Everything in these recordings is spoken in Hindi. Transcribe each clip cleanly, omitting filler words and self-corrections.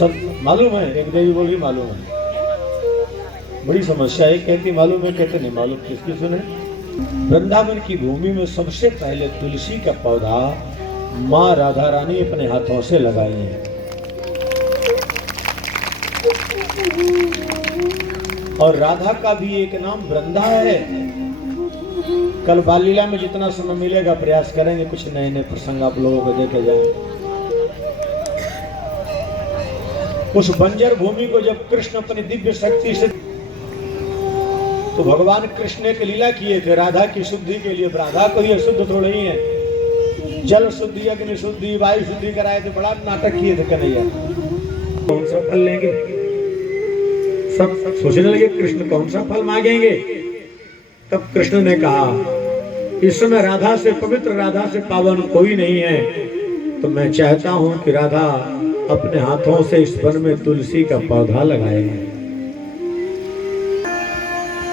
सब मालूम है। एक देवी बोल रही मालूम है, बड़ी समस्या है। कहती मालूम है, कहते नहीं मालूम। किसकी सुने? वृंदावन की भूमि में सबसे पहले तुलसी का पौधा माँ राधा रानी अपने हाथों से लगाई है। और राधा का भी एक नाम वृंदा है। कल बाल लीला में जितना समय मिलेगा प्रयास करेंगे कुछ नए नए प्रसंग आप लोगों को देखे जाए। उस बंजर भूमि को जब कृष्ण अपनी दिव्य शक्ति से, तो भगवान कृष्ण ने एक लीला किए थे राधा की शुद्धि के लिए। राधा को ही अशुद्ध थोड़े ही है, जल शुद्धि, अग्नि शुद्धि, वायु शुद्धि कराए थे। बड़ा नाटक किए थे कन्हैया। कौन सा फल लेंगे? सब सोचने लगे कृष्ण कौन सा फल मांगेंगे। तब कृष्ण ने कहा, इस समय राधा से पवित्र, राधा से पावन कोई नहीं है, तो मैं चाहता हूं कि राधा अपने हाथों से इस वन में तुलसी का पौधा लगाए।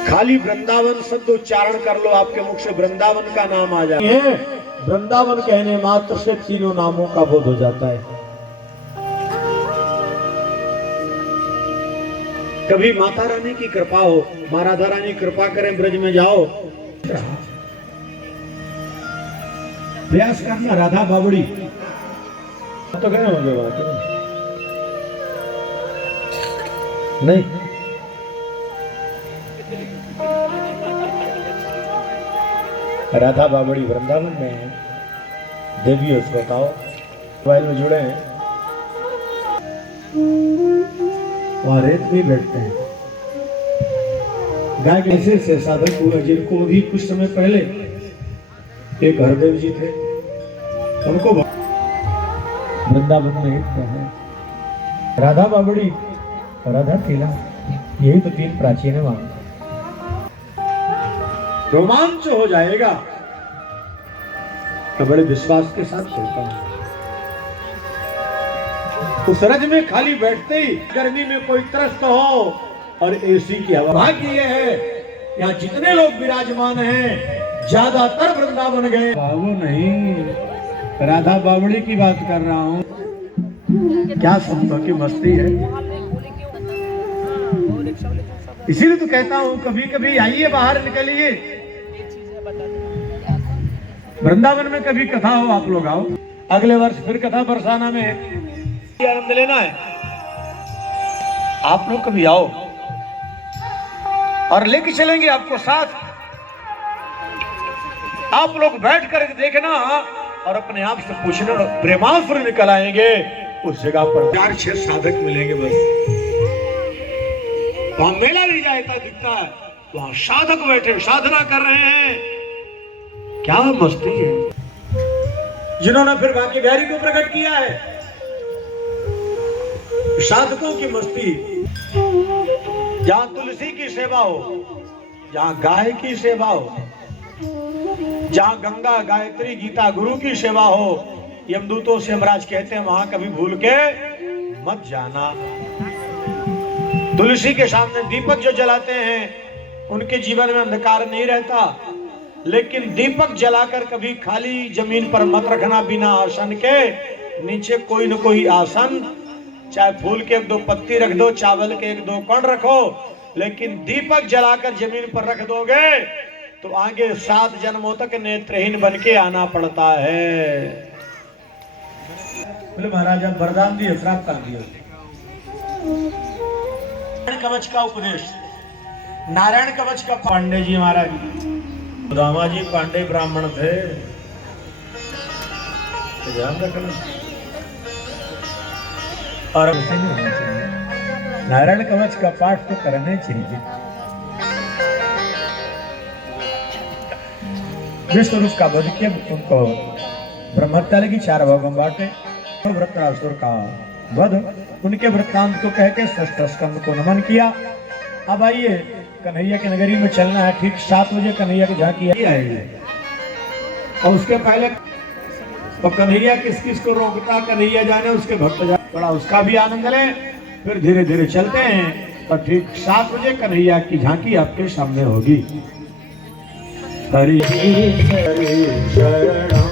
खाली वृंदावन शब्द उच्चारण कर लो, आपके मुख से वृंदावन का नाम आ जाए। वृंदावन कहने मात्र से तीनों नामों का बोध हो जाता है। कभी माता रानी की कृपा हो, माँ राधा रानी कृपा करें, ब्रज में जाओ, प्रयास करना। राधा बावड़ी तो गए होंगे वहां, नहीं? राधा बावड़ी वृंदावन में है। देवी उसको बताओ, मोबाइल में जुड़े हैं, वहां रेत भी बैठते हैं। गाय के ऐसे से साधक हुए जिनको भी कुछ समय पहले एक हरदेव जी थे, उनको वृंदावन में है। राधा बावड़ी, राधा किला, यही तो तीन प्राचीन है वहां। रोमांच हो जाएगा तो बड़े विश्वास के साथ चलता हूं। उस रज में खाली बैठते ही गर्मी में कोई त्रस्त हो और एसी की हवा। भाग्य ये है यहाँ जितने लोग विराजमान हैं ज्यादातर वृंदावन गए। वो नहीं, राधा बावड़ी की बात कर रहा हूँ। क्या संतों की मस्ती है। इसीलिए तो कहता हूँ कभी कभी आइए, बाहर निकलिए। वृंदावन में कभी कथा हो, आप लोग आओ। अगले वर्ष फिर कथा बरसाना में आनंद लेना है। आप लोग कभी आओ और लेके चलेंगे आपको साथ। आप लोग बैठ कर देखना और अपने आप से पूछना, प्रेमासुर निकल आएंगे। उस जगह पर 4-6 साधक मिलेंगे बस। वहां मेला नहीं जाता दिखता है, वहां साधक बैठे साधना कर रहे हैं। क्या मस्ती है। जिन्होंने फिर बाकी बिहारी को प्रकट किया है, साधकों की मस्ती। जहां तुलसी की सेवा हो, जहां गाय की सेवा हो, जहां गंगा, गायत्री, गीता, गुरु की सेवा हो, यमदूतों से यमराज कहते हैं वहां कभी भूल के मत जाना। तुलसी के सामने दीपक जो जलाते हैं उनके जीवन में अंधकार नहीं रहता, लेकिन दीपक जलाकर कभी खाली जमीन पर मत रखना। बिना आसन के नीचे कोई न कोई आसन, चाहे फूल के 1-2 पत्ती रख दो, चावल के 1-2 कण रखो, लेकिन दीपक जलाकर जमीन पर रख दोगे तो आगे 7 जन्मों तक नेत्रहीन बन के आना पड़ता है। बोले महाराजा वरदान दिए, प्राप्त कर दिए। कवच का उपदेश, नारायण कवच का। पांडे जी महाराज, दामा जी पांडे ब्राह्मण थे, तो ध्यान रखना। और नारायण कवच का पाठ तो करने चाहिए। विष्णु रूप का वध किया, उनको ब्रह्महत्या लगी, 4 भागों में बांटे। वृत्रासुर का वध, उनके वृत्तांत को कह के षष्ठ स्कंद को नमन किया। अब आइए कन्हैया की नगरी में चलना है। ठीक 7 बजे कन्हैया की झांकी आएगी और उसके पहले तो कन्हैया किस किस को रोकता, कन्हैया जाने, उसके भक्त जाने, थोड़ा उसका भी आनंद लें। फिर धीरे धीरे चलते हैं और ठीक 7 बजे कन्हैया की झांकी आपके सामने होगी। हरि शरणम,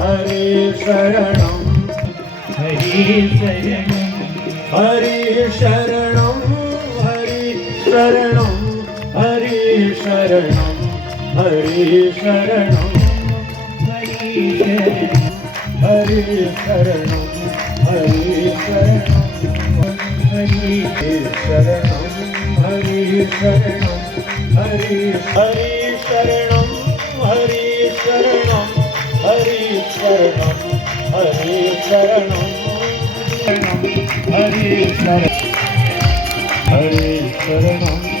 हरि शरणम, हरि शरणम, हरि शरणं हरि शरणं हरि शरणं हरि शरणं हरि शरणं हरि शरणं हरि शरणं हरि शरणं हरि शरणं हरि शरणं हरि शरणं हरि शरणं हरि शरणं हरि शरणं